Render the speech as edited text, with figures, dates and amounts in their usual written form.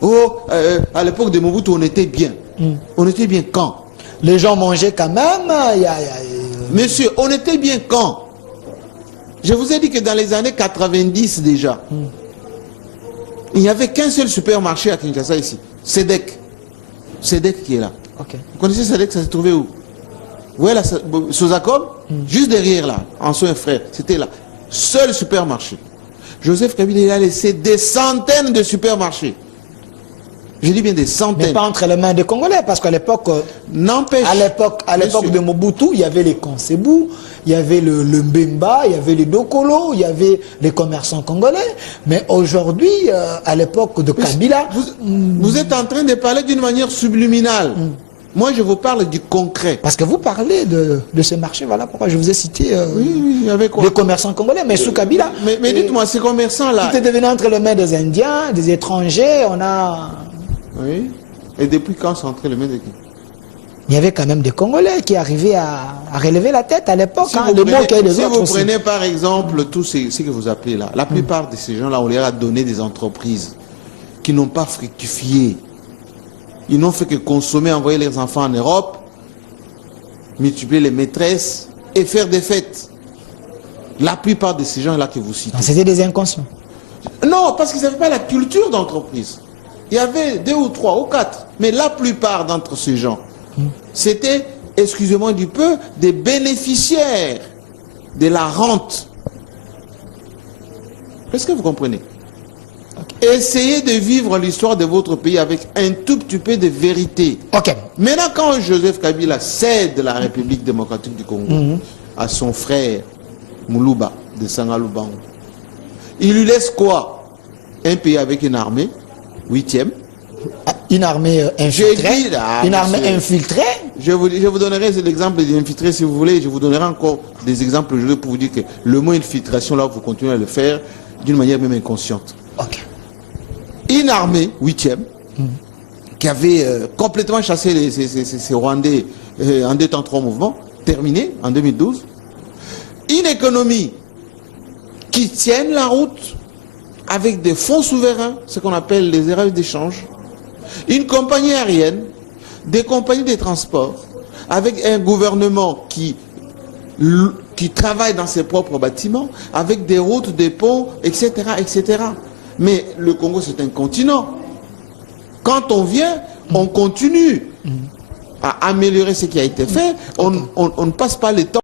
Oh, à l'époque de Mobutu, on était bien. On était bien quand? Les gens mangeaient quand même. Monsieur, on était bien quand? Je vous ai dit que dans les années 90 déjà, il n'y avait qu'un seul supermarché à Kinshasa ici. Sedec. Sedec qui est là. Okay. Vous connaissez Sedec, ça se trouvait où? Vous voyez la Sozacom? Juste derrière là, en son frère. C'était là. Seul supermarché. Joseph Kabila, il a laissé des centaines de supermarchés. Je dis bien des centaines. Mais pas entre les mains des Congolais, parce qu'à l'époque, n'empêche, à l'époque de Mobutu, il y avait les Konsebou, il y avait le Mbemba, il y avait les Dokolo, il y avait les commerçants congolais. Mais aujourd'hui, à l'époque de Kabila... Vous êtes en train de parler d'une manière subliminale. Moi, je vous parle du concret. Parce que vous parlez de ces marchés, voilà pourquoi je vous ai cité oui, avec quoi? les commerçants congolais, mais sous Kabila. Mais dites-moi, ces commerçants-là... Tout est devenu entre les mains des Indiens, des étrangers, on a... Oui. Et depuis quand sont entrés les mains de qui? Il y avait quand même des Congolais qui arrivaient à relever la tête à l'époque. Si vous prenez par exemple tous ce que vous appelez là, la plupart de ces gens-là, on leur a donné des entreprises qui n'ont pas fructifié. Ils n'ont fait que consommer, envoyer leurs enfants en Europe, multiplier les maîtresses et faire des fêtes. La plupart de ces gens-là que vous citez. C'était des inconscients. Non, parce qu'ils n'avaient pas la culture d'entreprise. Il y avait 2 ou 3 ou 4. Mais la plupart d'entre ces gens, c'était, excusez-moi du peu, des bénéficiaires de la rente. Est-ce que vous comprenez? Okay. Essayez de vivre l'histoire de votre pays avec un tout petit peu de vérité. Okay. Maintenant, quand Joseph Kabila cède la République démocratique du Congo à son frère Moulouba de Sangalubango, il lui laisse quoi? Un pays avec une armée, 8e. Une armée infiltrée. Une armée infiltrée. Je vous donnerai l'exemple d'infiltré si vous voulez. Je vous donnerai encore des exemples pour vous dire que le mot infiltration, là, vous continuez à le faire d'une manière même inconsciente. Okay. Une armée, 8e, qui avait complètement chassé ces Rwandais en 2 temps 3 mouvements, terminé en 2012. Une économie qui tienne la route avec des fonds souverains, ce qu'on appelle les erreurs d'échange. Une compagnie aérienne, des compagnies de transport, avec un gouvernement qui travaille dans ses propres bâtiments, avec des routes, des ponts, etc., etc. Mais le Congo, c'est un continent. Quand on vient, on continue à améliorer ce qui a été fait. On ne passe pas le temps.